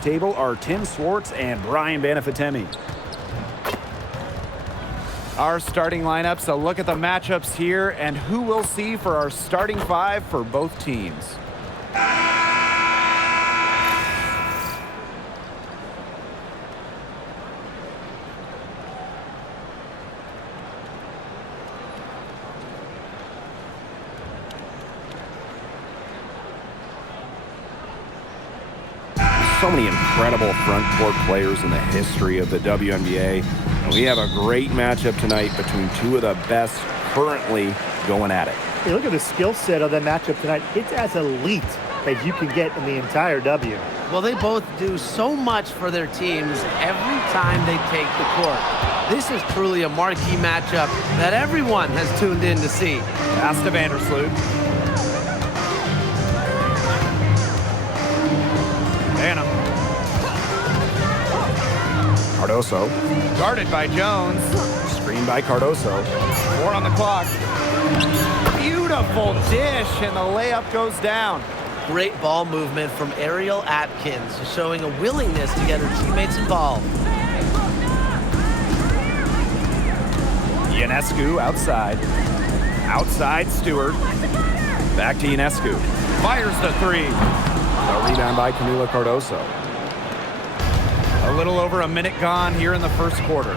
table are Tim Swartz and Brian Banafitemi. Our starting lineups, a look at the matchups here and who we'll see for our starting five for both teams. So many incredible front court players in the history of the wnBA. And we have a great matchup tonight between two of the best currently going at it. Hey, look at the skill set of that matchup tonight. It's as elite as you can get in the entire W. Well, they both do so much for their teams every time they take the court. This is truly a marquee matchup that everyone has tuned in to see. Pass to Vandersloot. Banham. Cardoso. Guarded by Jones. Screened by Cardoso. 4 on the clock. Beautiful dish, and the layup goes down. Great ball movement from Ariel Atkins, showing a willingness to get her teammates involved. Ionescu outside. Outside Stewart. Back to Ionescu. Fires the three. A rebound by Camila Cardoso. A little over a minute gone here in the first quarter.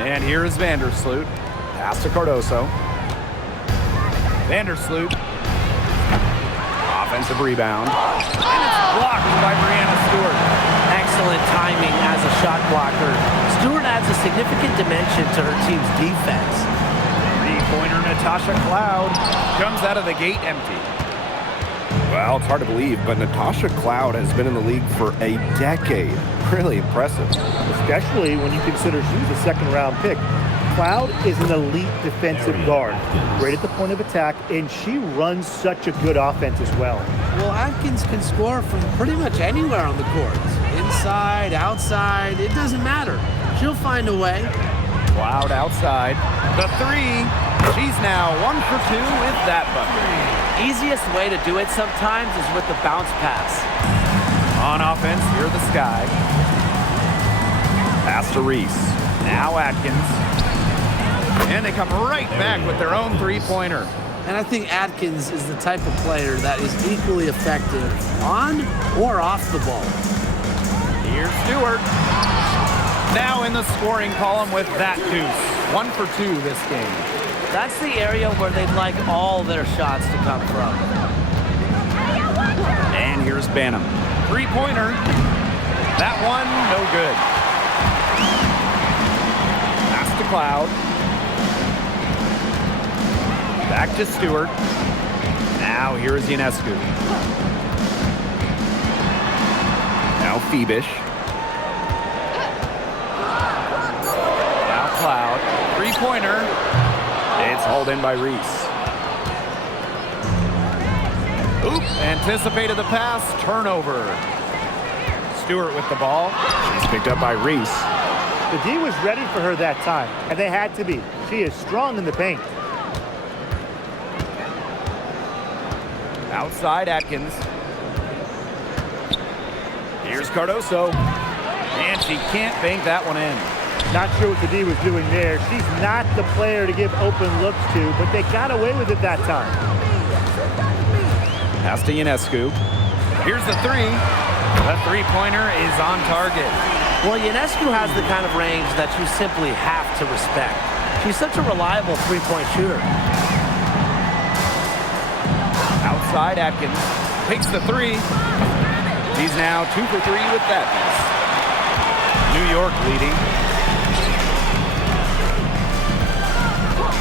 And here is Vandersloot. Pass to Cardoso. Vandersloot. Offensive rebound. And it's blocked by Brianna Stewart. Excellent timing as a shot blocker. Stewart adds a significant dimension to her team's defense. Three-pointer Natasha Cloud comes out of the gate empty. Well, it's hard to believe, but Natasha Cloud has been in the league for a decade. Really impressive. Especially when you consider she was a second-round pick. Cloud is an elite defensive guard. Great at the point of attack, and she runs such a good offense as well. Well, Atkins can score from pretty much anywhere on the court. Inside, outside, it doesn't matter. She'll find a way. Cloud outside. The three. She's now 1 for 2 with that bucket. Easiest way to do it sometimes is with the bounce pass. On offense, here the Sky. Pass to Reese. Now Atkins. And they come right back with their own three-pointer. And I think Atkins is the type of player that is equally effective on or off the ball. Here's Stewart. Now in the scoring column with that deuce. 1 for 2 this game. That's the area where they'd like all their shots to come from. And here's Banham. Three-pointer. That one, no good. Pass to Cloud. Back to Stewart. Now here is Ionescu. Now Phoebish. Now Cloud. Three-pointer. It's hauled in by Reese. Oop, anticipated the pass, turnover. Stewart with the ball. She's picked up by Reese. The D was ready for her that time, and they had to be. She is strong in the paint. Outside Atkins. Here's Cardoso. And she can't bank that one in. Not sure what the D was doing there. She's not the player to give open looks to, but they got away with it that time. Pass to Ionescu. Here's the three. The three-pointer is on target. Well, Ionescu has the kind of range that you simply have to respect. She's such a reliable three-point shooter. Outside Atkins. Takes the three. He's now 2 for 3 with that miss. New York leading.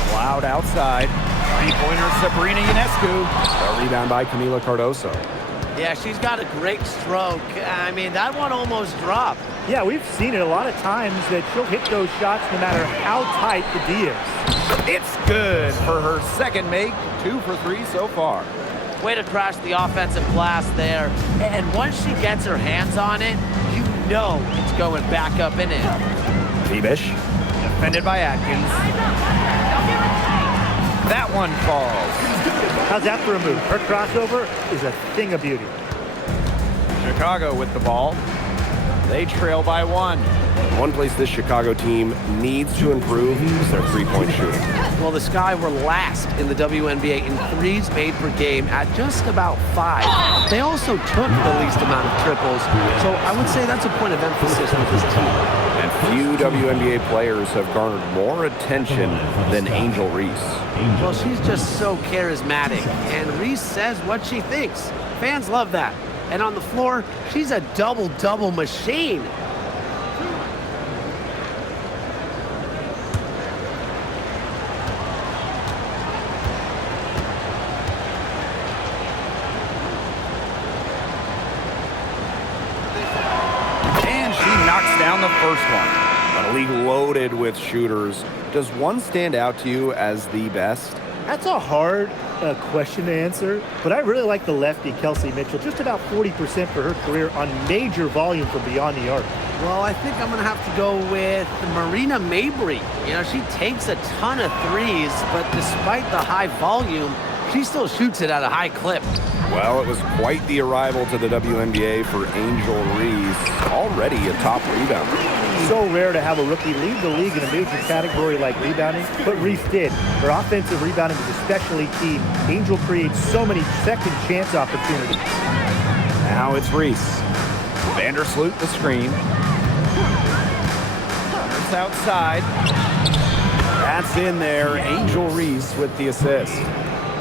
Cloud outside. Three-pointer Sabrina Ionescu. A rebound by Camila Cardoso. Yeah, she's got a great stroke. I mean, that one almost dropped. Yeah, we've seen it a lot of times that she'll hit those shots no matter how tight the D is. It's good for her second make. 2 for 3 so far. Way to crash the offensive glass there. And once she gets her hands on it, you know it's going back up and in. Phoebish, defended by Atkins. That one falls. How's that for a move? Her crossover is a thing of beauty. Chicago with the ball. They trail by 1. One place this Chicago team needs to improve is their three-point shooting. Well, the Sky were last in the WNBA in threes made per game at just about 5. They also took the least amount of triples, so I would say that's a point of emphasis with this team. And few WNBA players have garnered more attention than Angel Reese. Well, she's just so charismatic, and Reese says what she thinks. Fans love that. And on the floor, she's a double-double machine. And she knocks down the first one. A league loaded with shooters. Does one stand out to you as the best? That's a hard question to answer, but I really like the lefty, Kelsey Mitchell. Just about 40% for her career on major volume from beyond the arc. Well, I think I'm going to have to go with Marina Mabry. You know, she takes a ton of threes, but despite the high volume, she still shoots it at a high clip. Well, it was quite the arrival to the WNBA for Angel Reese, already a top rebounder. So rare to have a rookie lead the league in a major category like rebounding, but Reese did. Her offensive rebounding was especially key. Angel creates so many second chance opportunities. Now it's Reese. Vandersloot the screen. Runners outside. That's in there. Angel Reese with the assist.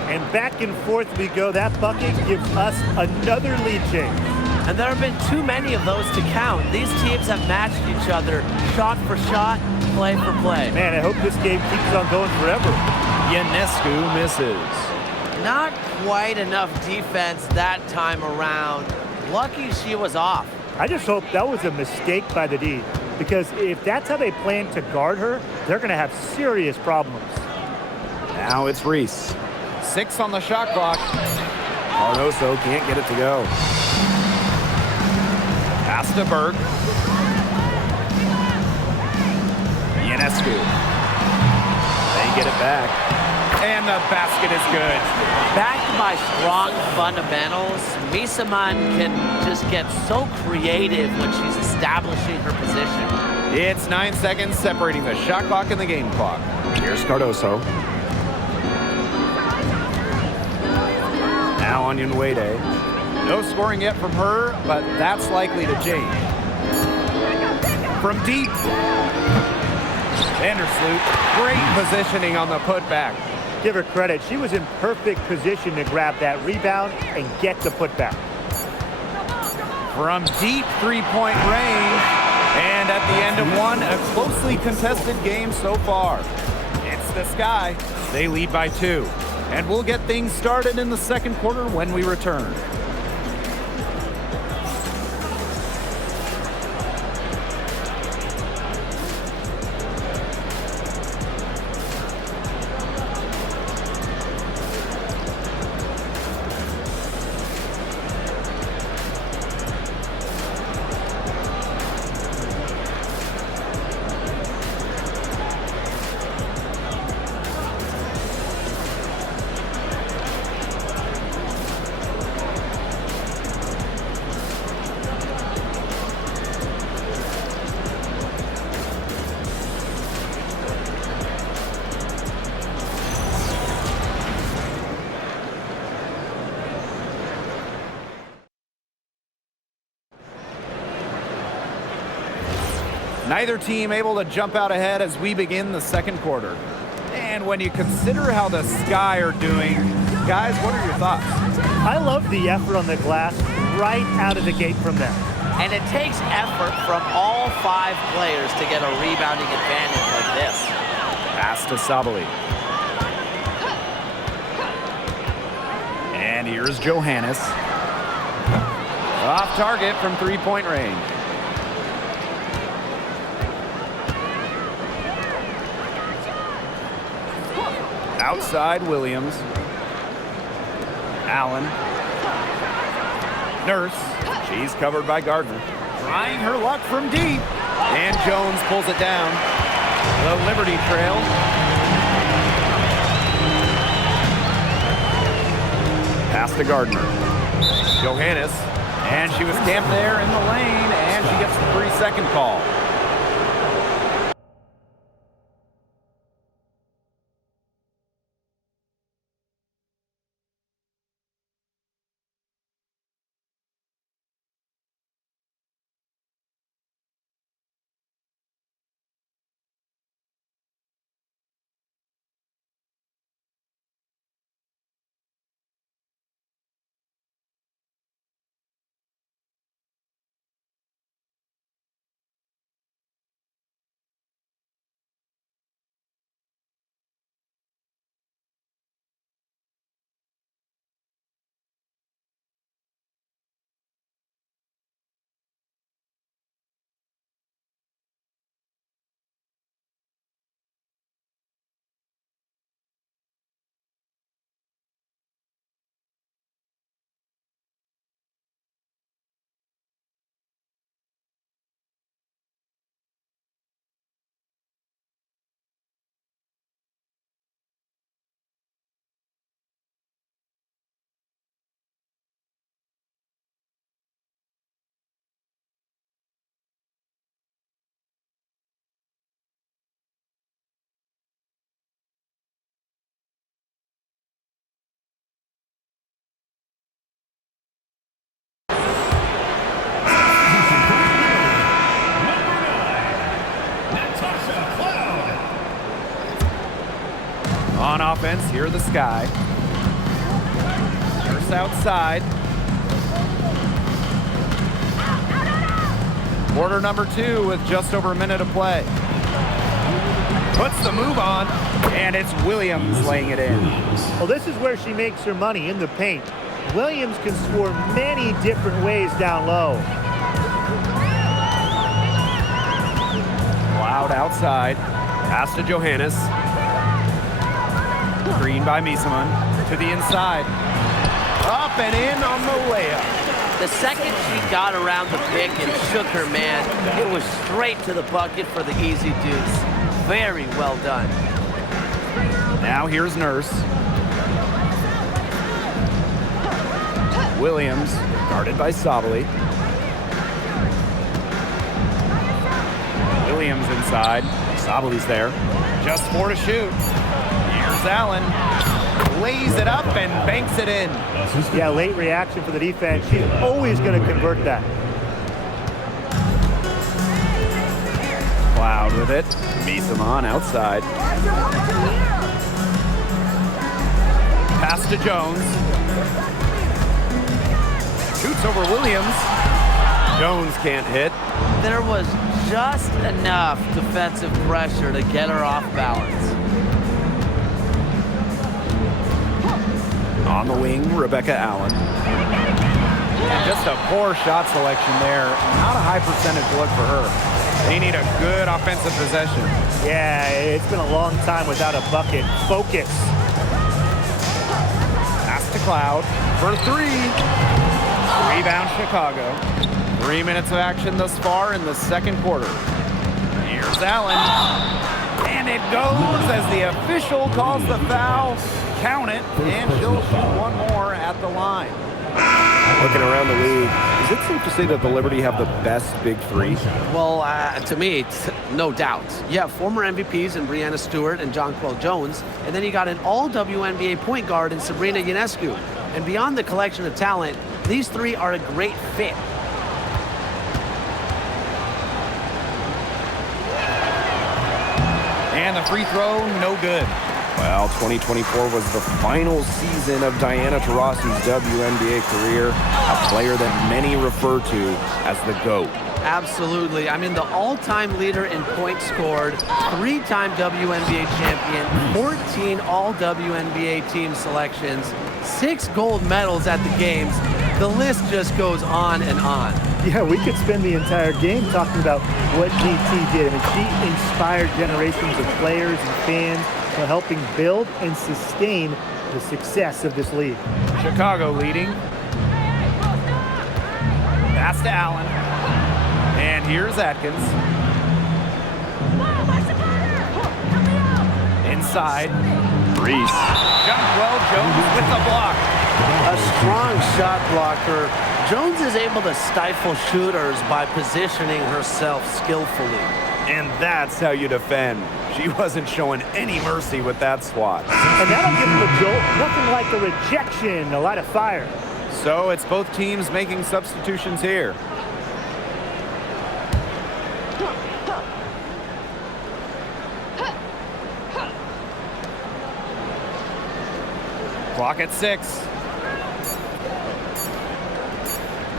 And back and forth we go. That bucket gives us another lead change. And there have been too many of those to count. These teams have matched each other shot for shot, play for play. Man, I hope this game keeps on going forever. Ionescu misses. Not quite enough defense that time around. Lucky she was off. I just hope that was a mistake by the D, because if that's how they plan to guard her, they're going to have serious problems. Now it's Reese. 6 on the shot clock. Cardoso can't get it to go. Pass to Berg. Ionescu. They get it back. And the basket is good. Backed by strong fundamentals, Misaman can just get so creative when she's establishing her position. It's 9 seconds separating the shot clock and the game clock. Here's Cardoso. Now on wnBA. No scoring yet from her, but that's likely to change. From deep. Vandersloot, great positioning on the putback. Give her credit. She was in perfect position to grab that rebound and get the putback. From deep three-point range. And at the end of one, a closely contested game so far. It's the Sky. They lead by 2. And we'll get things started in the second quarter when we return. Neither team able to jump out ahead as we begin the second quarter. And when you consider how the Sky are doing, guys, what are your thoughts? I love the effort on the glass right out of the gate from them. And it takes effort from all 5 players to get a rebounding advantage like this. Pass to Sabali. And here's Johannes. Off target from three-point range. Outside Williams. Allen. Nurse. She's covered by Gardner. Trying her luck from deep. And Jones pulls it down. The Liberty trail. Pass to Gardner. Johannes. And she was camped there in the lane, and she gets the 3-second call. On offense, here are the Sky. Nurse outside. Quarter number 2 with just over a minute to play. Puts the move on, and it's Williams laying it in. Well, this is where she makes her money, in the paint. Williams can score many different ways down low. Loud outside. Pass to Johannes. Green by Miesemann to the inside. Up and in on the layup. The second she got around the pick and shook her man, it was straight to the bucket for the easy deuce. Very well done. Now here's Nurse. Williams, guarded by Sabali. Williams inside. Sabali's there. Just 4 to shoot. Here's Allen. Lays it up and banks it in. Yeah, late reaction for the defense. She's always going to convert that. Cloud with it. Miesemann outside. Pass to Jones. Shoots over Williams. Jones can't hit. There was just enough defensive pressure to get her off balance. On the wing, Rebecca Allen. And just a poor shot selection there. Not a high percentage look for her. They need a good offensive possession. Yeah, it's been a long time without a bucket. Focus. Pass to Cloud for 3. Rebound Chicago. 3 minutes of action thus far in the second quarter. Here's Allen. And it goes as the official calls the foul. Count it, and she'll shoot one more at the line. Looking around the league, is it safe to say that the Liberty have the best big three? Well, to me, no doubt. You have former MVPs in Breanna Stewart and Jonquel Jones, and then you got an all-WNBA point guard in Sabrina Ionescu. And beyond the collection of talent, these three are a great fit. And the free throw, no good. Well, 2024 was the final season of Diana Taurasi's WNBA career, a player that many refer to as the GOAT. Absolutely. I mean, the all-time leader in points scored, 3-time WNBA champion, 14 all-WNBA team selections, 6 gold medals at the games. The list just goes on and on. Yeah, we could spend the entire game talking about what DT did. I mean, she inspired generations of players and fans, helping build and sustain the success of this league. Chicago leading. Pass to Allen. And here's Atkins. Inside. Reese. Jonquel Jones with the block. A strong shot blocker, Jones is able to stifle shooters by positioning herself skillfully. And that's how you defend. She wasn't showing any mercy with that swat. And that'll give them a jolt. Nothing like a rejection, a lot of fire. So it's both teams making substitutions here. Clock at 6.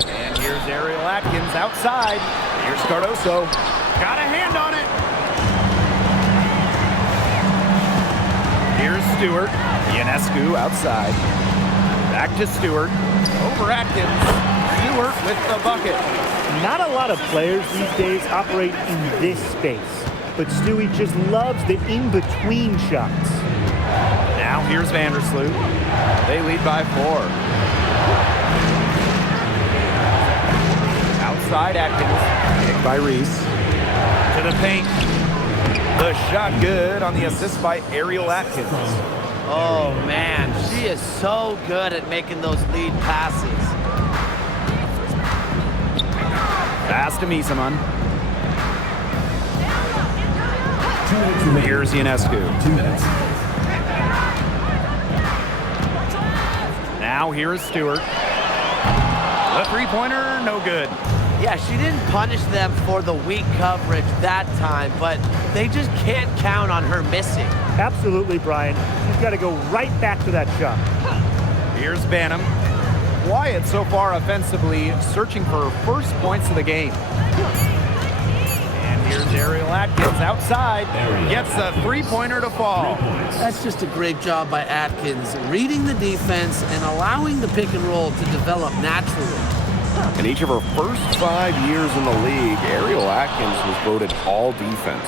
And here's Ariel Atkins outside. Here's Cardoso. Got a hand on it. Here's Stewart. Ionescu outside. Back to Stewart. Over Atkins. Stewart with the bucket. Not a lot of players these days operate in this space, but Stewie just loves the in-between shots. Now here's Vandersloot. They lead by 4. Outside Atkins. Kick by Reese. To the paint. The shot good on the assist by Ariel Atkins. Oh man, she is so good at making those lead passes. Pass to Misaman. Here's Ionescu. 2 minutes. Now here's Stewart. The three-pointer, no good. Yeah, she didn't punish them for the weak coverage that time, but they just can't count on her missing. Absolutely, Brian. She's got to go right back to that shot. Here's Banham. Wyatt so far offensively searching for her first points of the game. And here's Ariel Atkins outside. Gets a three-pointer to fall. That's just a great job by Atkins, reading the defense and allowing the pick and roll to develop naturally. In each of her first 5 years in the league, Ariel Atkins was voted all defense.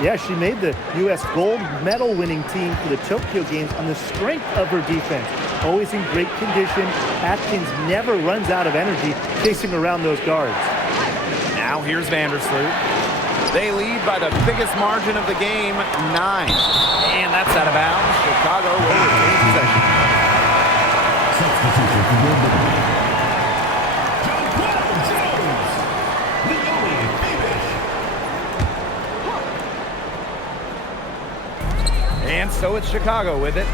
Yeah, she made the U.S. gold medal winning team for the Tokyo Games on the strength of her defense. Always in great condition, Atkins never runs out of energy chasing around those guards. Now here's Vandersloot. They lead by the biggest margin of the game, 9. And that's out of bounds. Chicago will retain possession. Substitution for wnBA. And so it's Chicago with it.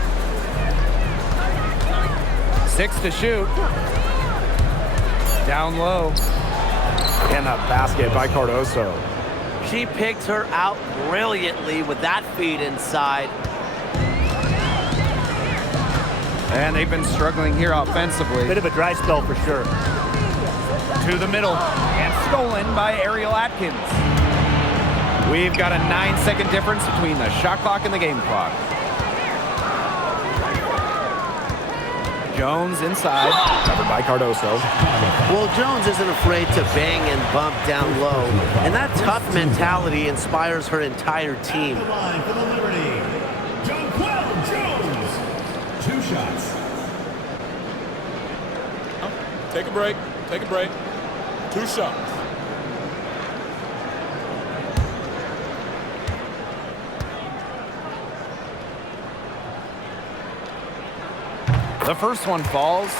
6 to shoot. Down low. And a basket by Cardoso. She picked her out brilliantly with that feed inside. And they've been struggling here offensively. Bit of a dry spell for sure. To the middle. And stolen by Ariel Atkins. We've got a 9-second difference between the shot clock and the game clock. Jones inside, covered by Cardoso. Well, Jones isn't afraid to bang and bump down low, and that tough mentality inspires her entire team. The line for the Liberty. Jonquel Jones. 2 shots. Take a break. Take a break. 2 shots. The first one falls.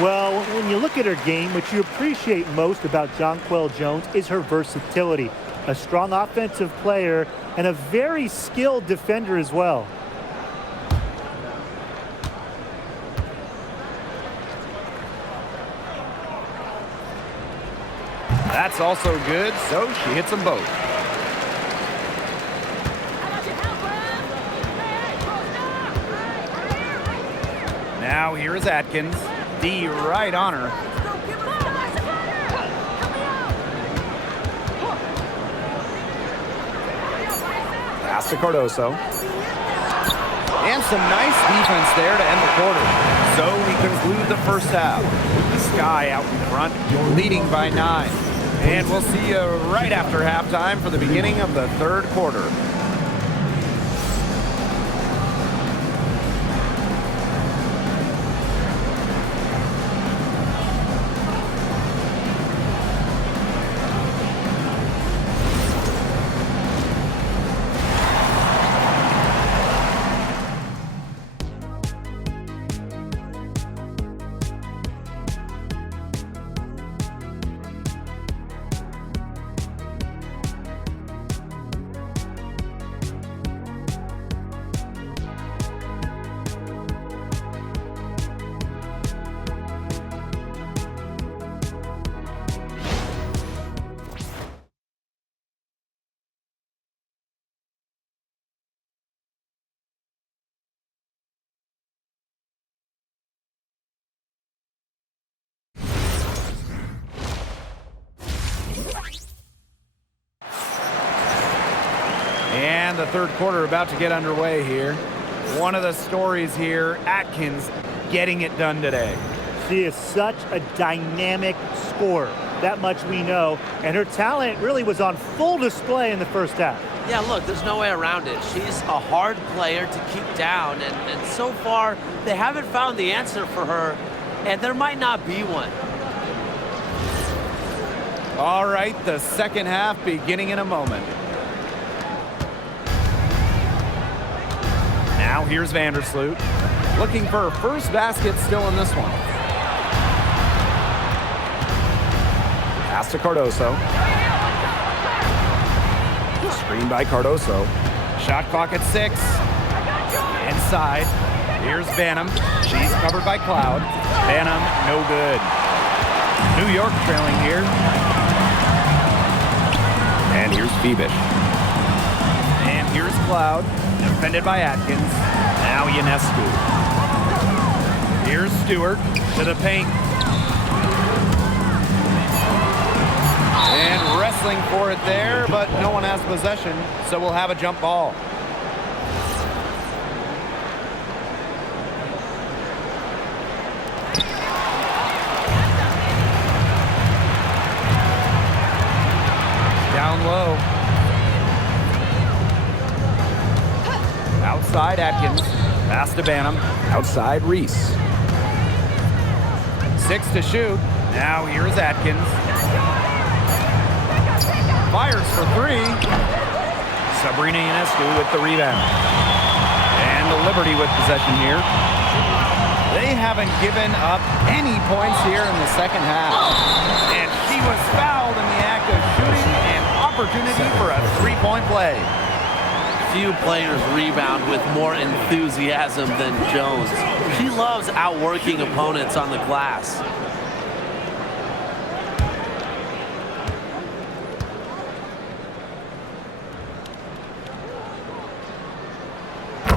Well, when you look at her game, what you appreciate most about Jonquel Jones is her versatility. A strong offensive player and a very skilled defender as well. That's also good, so she hits them both. Now here is Atkins. D right on her. Pass to Cardoso. And some nice defense there to end the quarter. So we conclude the first half. The Sky out in front, leading by 9. And we'll see you right after halftime for the beginning of the third quarter. And the third quarter about to get underway here. One of the stories here, Atkins getting it done today. She is such a dynamic scorer. That much we know. And her talent really was on full display in the first half. Yeah, look, there's no way around it. She's a hard player to keep down, and so far, they haven't found the answer for her, and there might not be one. All right, the second half beginning in a moment. Now here's Vandersloot, looking for her first basket still in this one. Pass to Cardoso. Screen by Cardoso. Shot clock at 6. Inside. Here's Banham. She's covered by Cloud. Banham, no good. New York trailing here. And here's Phoebus. And here's Cloud. Defended by Atkins. Now Ionescu. Here's Stewart to the paint. And wrestling for it there, but no one has possession, so we'll have a jump ball. Down low. Outside Atkins. Pass to Banham. Outside Reese. 6 to shoot. Now here's Atkins. Fires for 3. Sabrina Ionescu with the rebound. And the Liberty with possession here. They haven't given up any points here in the second half. And she was fouled in the act of shooting, an opportunity for a three-point play. Few players rebound with more enthusiasm than Jones. She loves outworking opponents on the glass.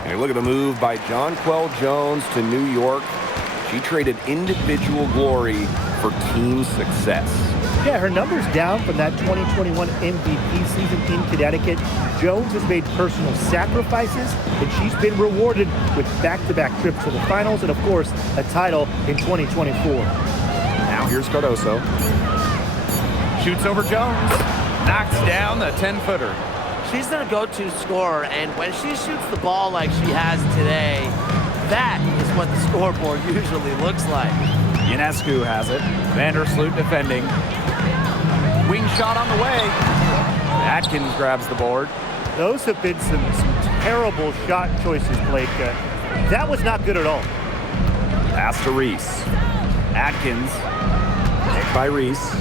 Hey, look at the move by Jonquel Jones to New York. She traded individual glory for team success. Yeah, her numbers down from that 2021 MVP season in Connecticut. Jones has made personal sacrifices, and she's been rewarded with back-to-back trips to the finals and, of course, a title in 2024. Now here's Cardoso. Shoots over Jones. Knocks down the 10-footer. She's their go-to scorer, and when she shoots the ball like she has today, that is what the scoreboard usually looks like. Ionescu has it. Vandersloot defending. Wing shot on the way. Atkins grabs the board. Those have been some terrible shot choices, Blake. That was not good at all. Pass to Reese. Atkins. Picked by Reese.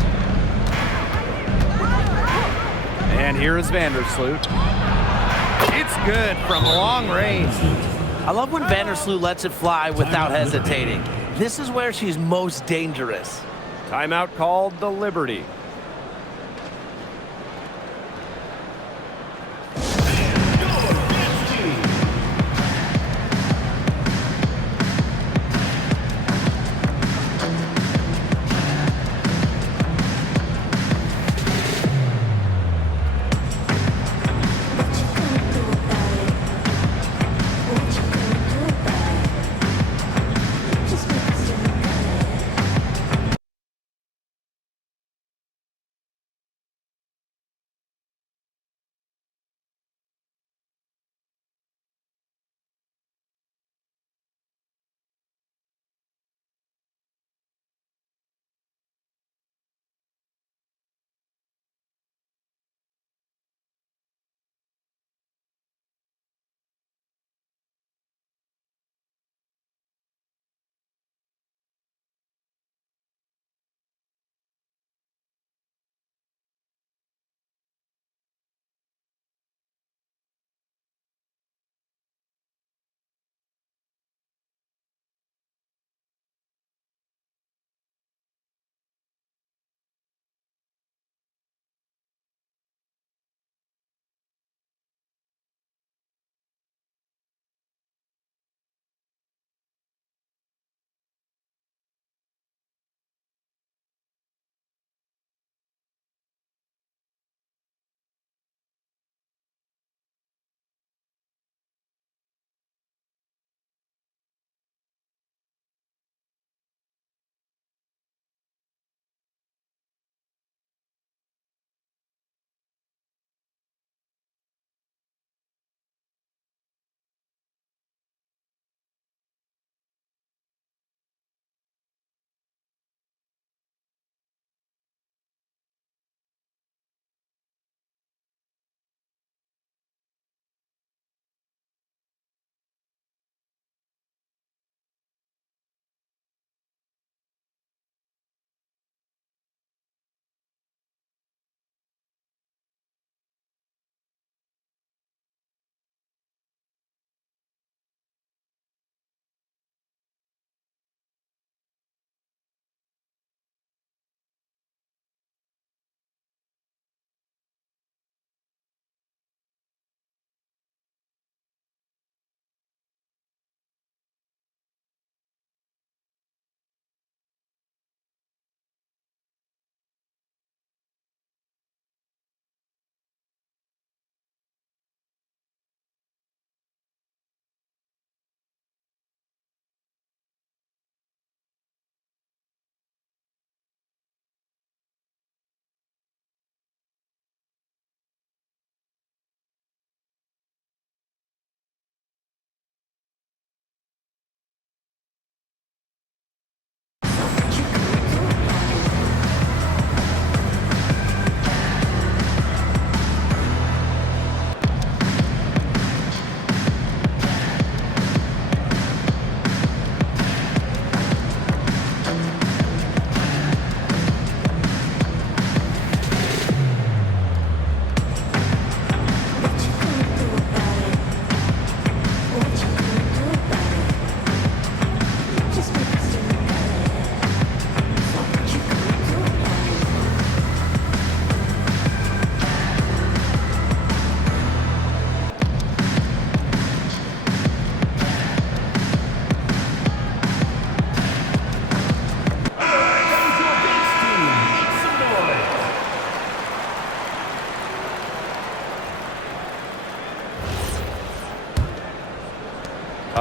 And here is Vandersloot. It's good from long range. I love when Vandersloot lets it fly without hesitating. This is where she's most dangerous. Timeout called the Liberty.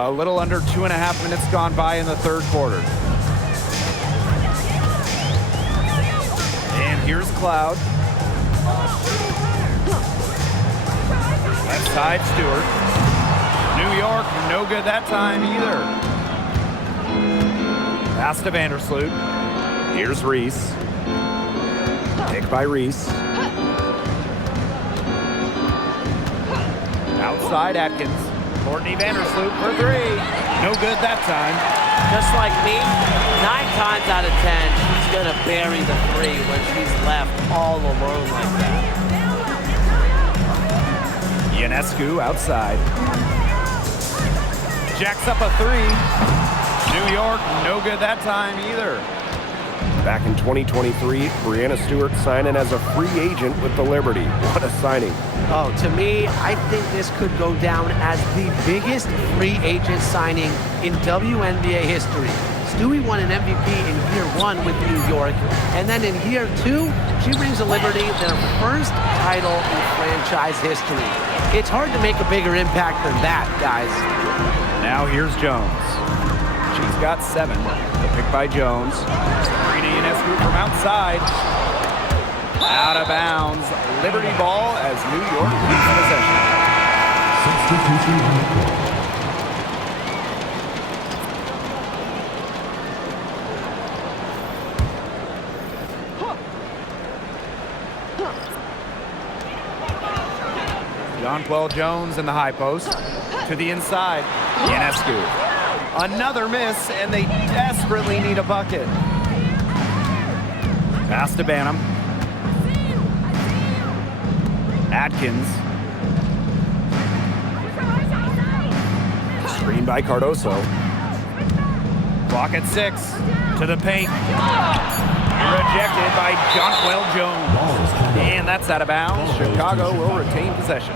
A little under 2.5 minutes gone by in the third quarter. And here's Cloud. Left side, Stewart. New York, no good that time either. Pass to Vandersloot. Here's Reese. Pick by Reese. Outside Atkins. Courtney Vandersloot for three. No good that time. Just like me, 9 times out of 10, she's going to bury the three when she's left all alone like that. Ionescu outside. Jacks up a three. New York, no good that time either. Back in 2023, Brianna Stewart signing as a free agent with the Liberty. What a signing. Oh, to me, I think this could go down as the biggest free agent signing in wnBA history. Stewie won an MVP in year 1 with New York, and then in year 2, she brings the Liberty their first title in franchise history. It's hard to make a bigger impact than that, guys. Now here's Jones. She's got 7. The pick by Jones. Serena Ionescu from outside. Out of bounds. Liberty ball as New York keeps possession. Substitution on the court. Jonquel Jones in the high post. To the inside. Ionescu. Another miss, and they desperately need a bucket. Pass to Banham. Atkins. Screen by Cardoso. Clock at 6. To the paint. Rejected by Jonquel Jones. And that's out of bounds. Chicago will retain possession.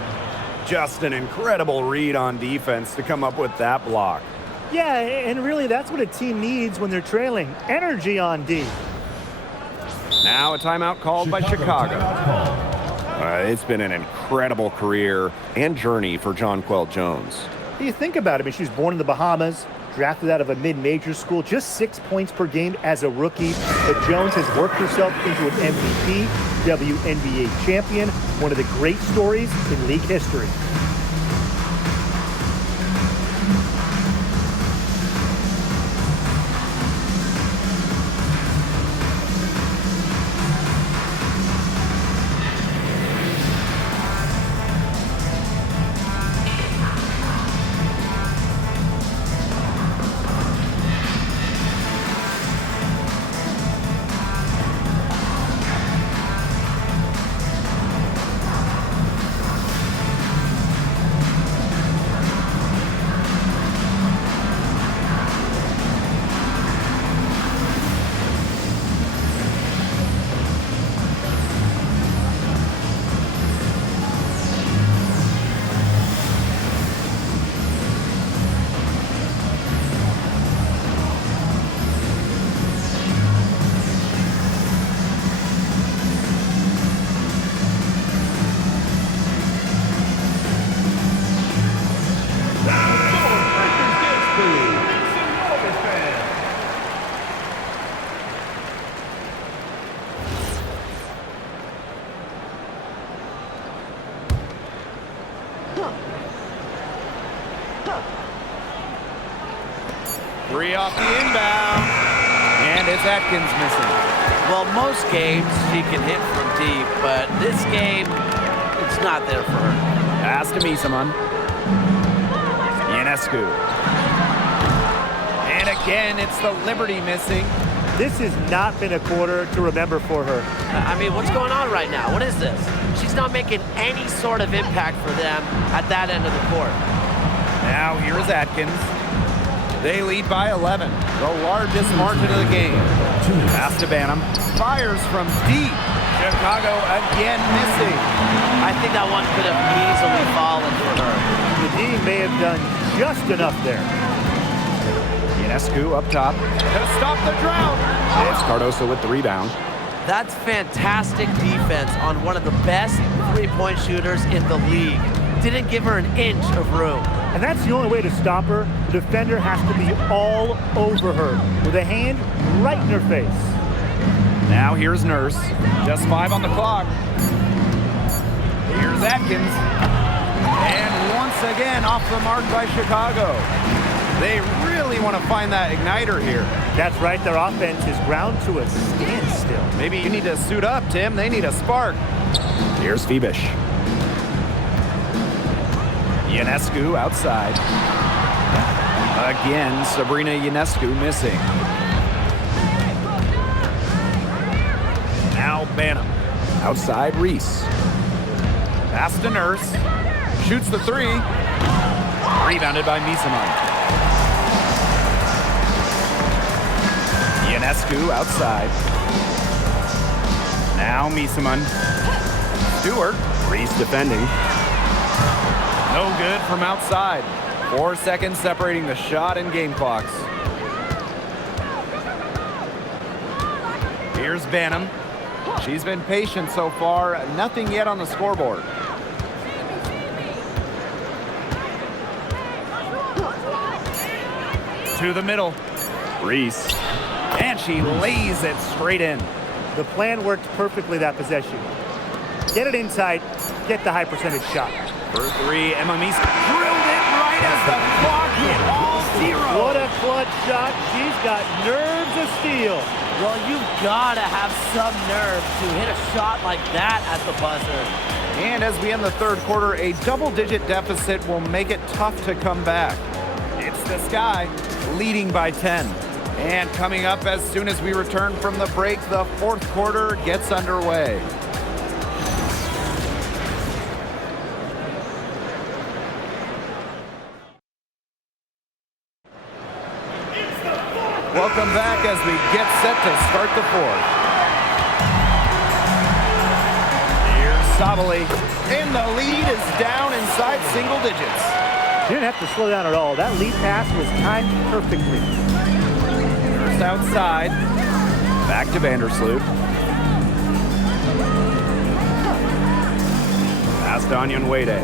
Just an incredible read on defense to come up with that block. Yeah, and really that's what a team needs when they're trailing. Energy on D. Now a timeout called by Chicago. It's been an incredible career and journey for Jonquel Jones. You think about it, I mean, she was born in the Bahamas, drafted out of a mid-major school, just 6 points per game as a rookie. But Jones has worked herself into an MVP, wnBA champion, one of the great stories in league history. Three off the inbound. And it's Atkins missing. Well, most games she can hit from deep, but this game, it's not there for her. Pass to Misaman. Ionescu. And again, it's the Liberty missing. This has not been a quarter to remember for her. I mean, what's going on right now? What is this? She's not making any sort of impact for them at that end of the court. Now here's Atkins. They lead by 11, the largest margin of the game. Pass to Banham. Fires from deep. Chicago again missing. I think that one could have easily fallen for her. The D may have done just enough there. Ionescu up top to stop the drought. It's Cardoso with the rebound. That's fantastic defense on one of the best three-point shooters in the league. didn't give her an inch of room. And that's the only way to stop her. The defender has to be all over her with a hand right in her face. Now here's Nurse. Just 5 on the clock. Here's Atkins. And once again off the mark by Chicago. They really want to find that igniter here. That's right, their offense is ground to a standstill. Maybe you need to suit up, Tim. They need a spark. Here's Phoebish. Ionescu outside. Again, Sabrina Ionescu missing. Now Banham. Outside Reese. Pass to Nurse. Shoots the 3. Rebounded by Misaman. Ionescu outside. Now Misaman. Stewart. Reese defending. No good from outside. 4 seconds separating the shot and game clocks. Here's Banham. She's been patient so far. Nothing yet on the scoreboard. To the middle. Reese. And she lays it straight in. The plan worked perfectly that possession. Get it inside, get the high percentage shot. For 3, Emma Meese drilled it right as the clock hit all 0. What a clutch shot. She's got nerves of steel. Well, you've got to have some nerve to hit a shot like that at the buzzer. And as we end the third quarter, a double-digit deficit will make it tough to come back. It's the Sky leading by 10. And coming up as soon as we return from the break, the fourth quarter gets underway. Welcome back as we get set to start the fourth. Here's Sabali, and the lead is down inside single digits. She didn't have to slow down at all. That lead pass was timed perfectly. First outside, back to Vandersloot. Pass to Onyenwede.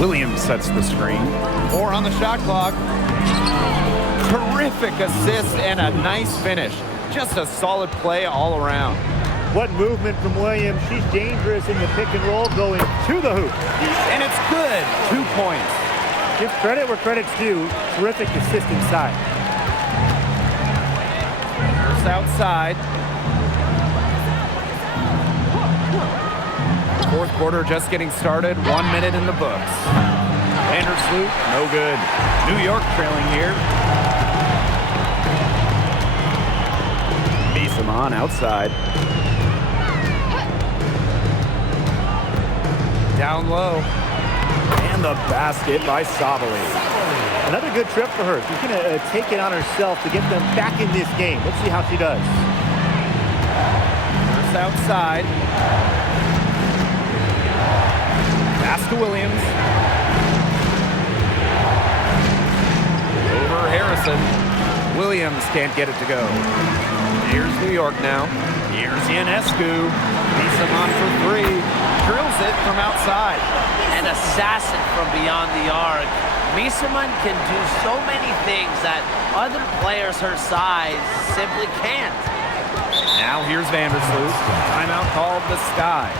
Williams sets the screen. 4 on the shot clock. Terrific assist and a nice finish. Just a solid play all around. What movement from Williams. She's dangerous in the pick and roll going to the hoop. And it's good. 2 points. Give credit where credit's due. Terrific assist inside. First outside. Fourth quarter just getting started. 1 minute in the books. Vandersloot, no good. New York trailing here. Misaman outside. Down low. And the basket by Sabali. Another good trip for her. She's going to take it on herself to get them back in this game. Let's see how she does. First outside. Pass to Williams. Over Harrison. Williams can't get it to go. Here's New York now. Here's Ionescu. Misaman for 3. Drills it from outside. An assassin from beyond the arc. Misaman can do so many things that other players her size simply can't. Now here's Vandersloot. Timeout called the Sky.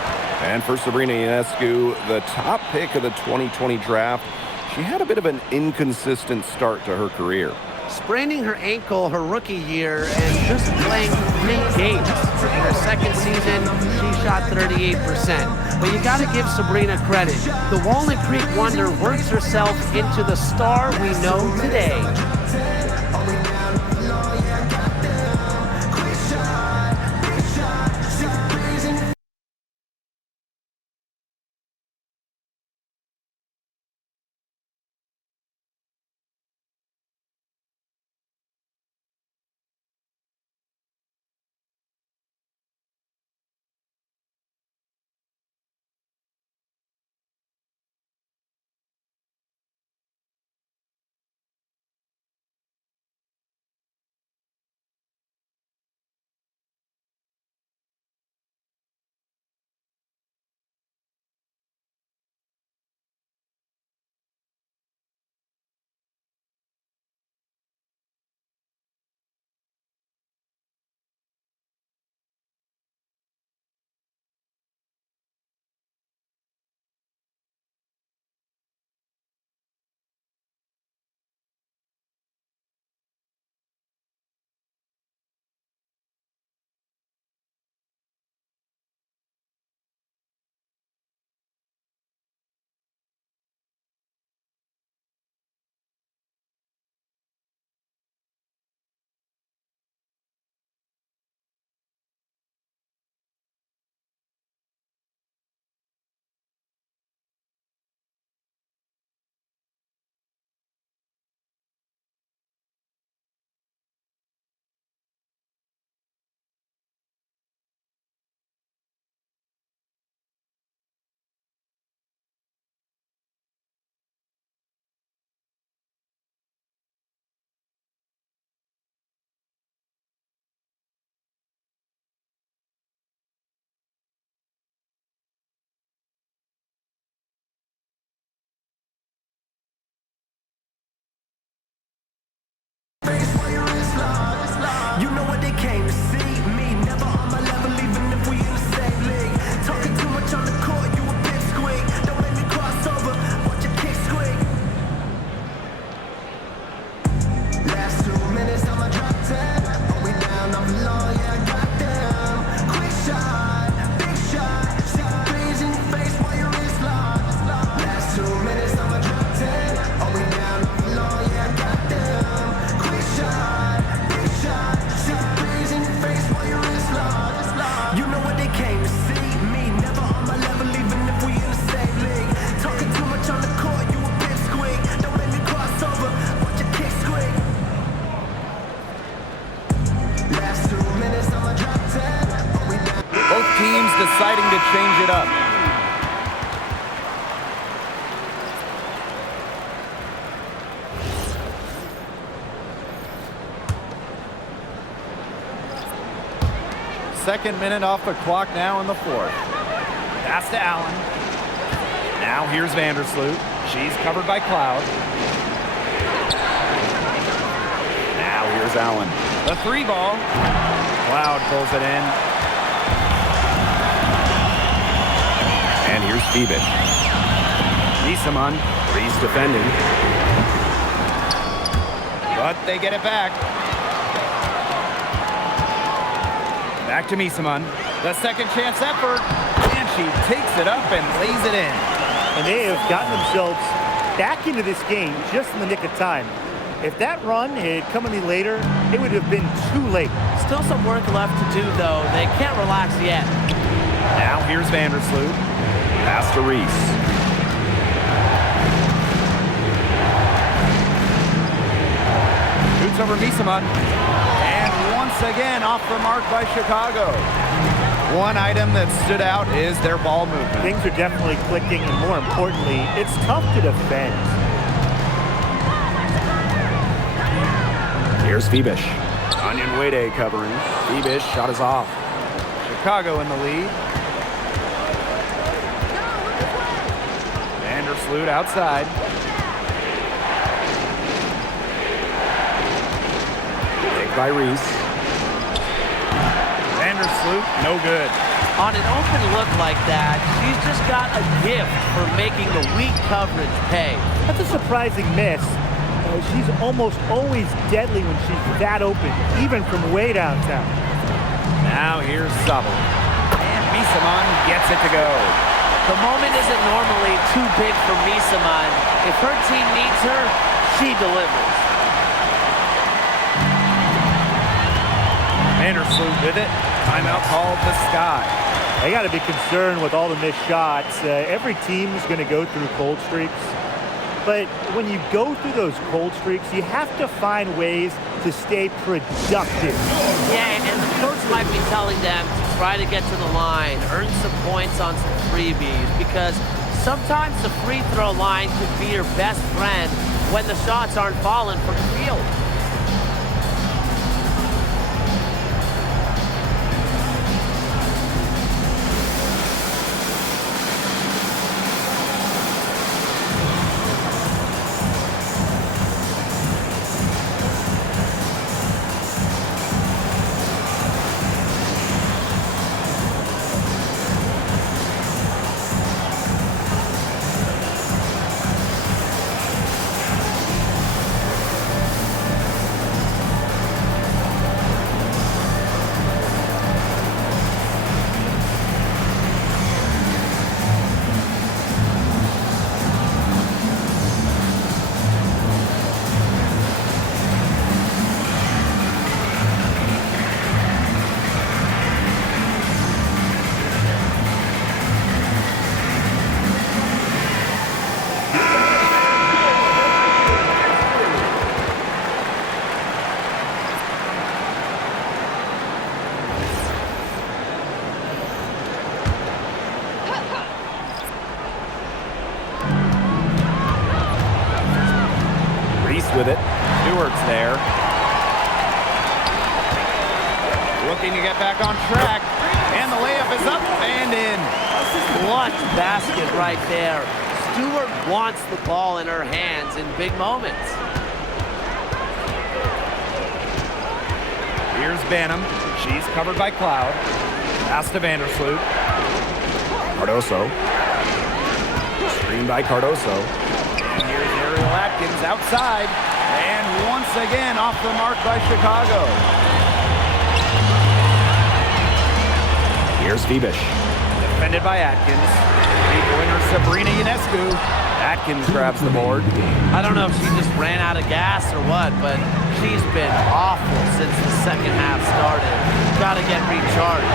And for Sabrina Ionescu, the top pick of the 2020 draft, she had a bit of an inconsistent start to her career. Spraining her ankle her rookie year and just playing 3 games. In her second season, she shot 38%. But you got to give Sabrina credit. The Walnut Creek Wonder works herself into the star we know today. Both teams deciding to change it up. Second minute off the clock now in the fourth. Pass to Allen. Now here's Vandersloot. She's covered by Cloud. Now here's Allen. The three ball. Cloud pulls it in. And here's Phoebus. Nisaman. Reese defending. But they get it back. Back to Misaman. The second chance effort. And she takes it up and lays it in. And they have gotten themselves back into this game just in the nick of time. If that run had come any later, it would have been too late. Still some work left to do, though. They can't relax yet. Now here's Vandersloot. Pass to Reese. Shoots over Misaman. And once again off the mark by Chicago. One item that stood out is their ball movement. Things are definitely clicking, and more importantly, it's tough to defend. Here's Phoebus. Onion Wade covering. Phoebus shot is off. Chicago in the lead. Vandersloot outside. Take by Reese. Vandersloot, no good. On an open look like that, she's just got a gift for making the weak coverage pay. That's a surprising miss. She's almost always deadly when she's that open, even from way downtown. Now here's Zabel. And Misaman gets it to go. The moment isn't normally too big for Misaman. If her team needs her, she delivers. Vandersloot with it. Timeout called the Sky. They got to be concerned with all the missed shots. Every team is going to go through cold streaks. But when you go through those cold streaks, you have to find ways to stay productive. Yeah, and the coach might be telling them to try to get to the line, earn some points on some freebies, because sometimes the free throw line can be your best friend when the shots aren't falling from the field. With it. Stewart's there. Looking to get back on track. And the layup is up and in. Clutch basket right there. Stewart wants the ball in her hands in big moments. Here's Banham. She's covered by Cloud. Pass to Vandersloot. Cardoso. Screen by Cardoso. And here's Ariel Atkins outside. And once again off the mark by Chicago. Here's Phoebus. Defended by Atkins. Three-pointer Sabrina Ionescu. Atkins grabs the board. I don't know if she just ran out of gas or what, but she's been awful since the second half started. Got to get recharged.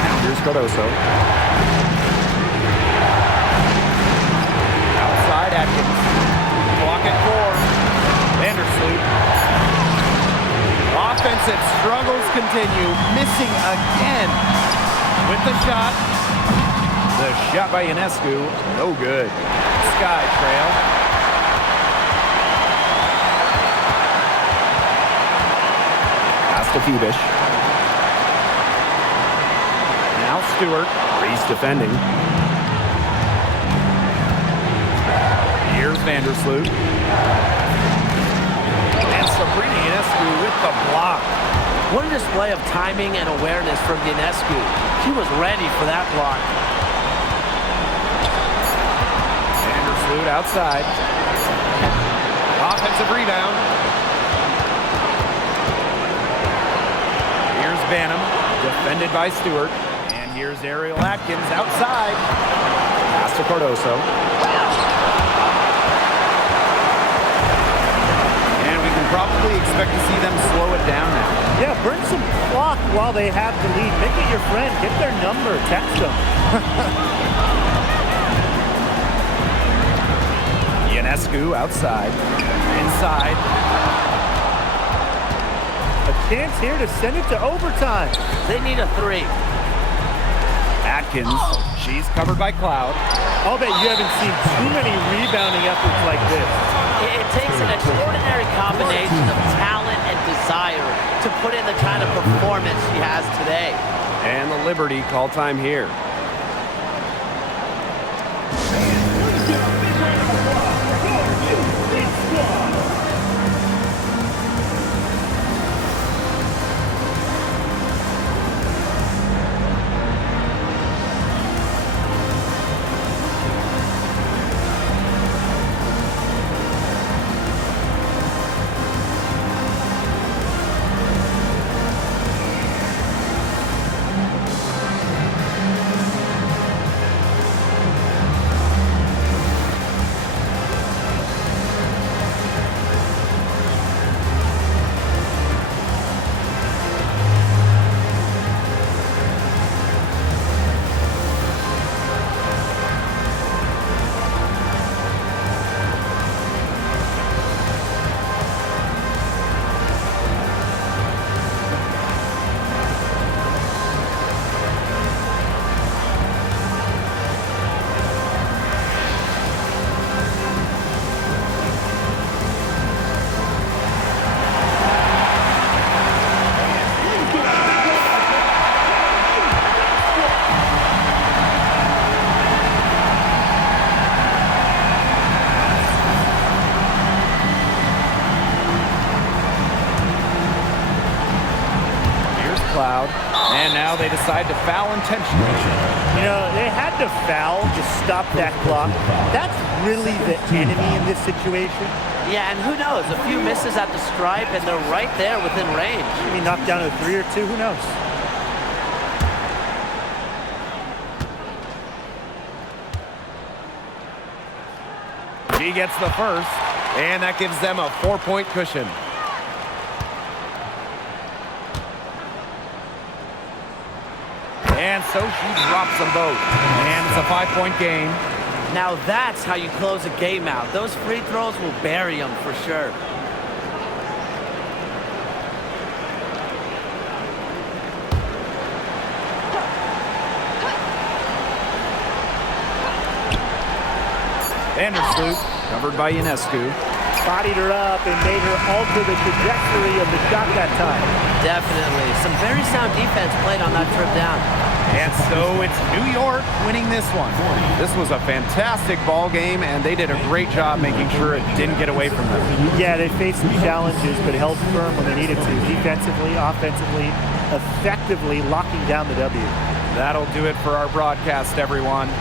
Now here's Cardoso. Outside Atkins. Clock at 4. Vandersloot. Offensive struggles continue, missing again with the shot. The shot by Ionescu, no good. Sky trail. Pass to Phoebish. Now Stewart, Reese defending. Here's Vandersloot. And Sabrina Ionescu with the block. What a display of timing and awareness from Ionescu. She was ready for that block. Vandersloot outside. Offensive rebound. Here's Banham, defended by Stewart. And here's Ariel Atkins outside. Pass to Cardoso. And we can probably expect to see them slow it down now. Yeah, burn some clock while they have the lead. Make it your friend. Get their number. Text them. Ionescu outside. Inside. A chance here to send it to overtime. They need a 3. Atkins, she's covered by Cloud. I'll bet you haven't seen too many rebounding efforts like this. It takes an extraordinary combination of talent and desire to put in the kind of performance she has today. And the Liberty call time here. Cloud, and now they decide to foul intentionally. You know, they had to foul to stop that clock. That's really the enemy in this situation. Yeah, and who knows? A few misses at the stripe, and they're right there within range. Maybe knocked down a 3 or 2, who knows? She gets the first, and that gives them a 4-point cushion. And so she drops them both. And it's a 5-point game. Now that's how you close a game out. Those free throws will bury them for sure. Vandersloot, covered by Ionescu. Bodied her up and made her alter the trajectory of the shot that time. Definitely. Some very sound defense played on that trip down. And so it's New York winning this one. This was a fantastic ball game, and they did a great job making sure it didn't get away from them. Yeah, they faced some challenges, but held firm when they needed to. Defensively, offensively, effectively locking down the W. That'll do it for our broadcast, everyone.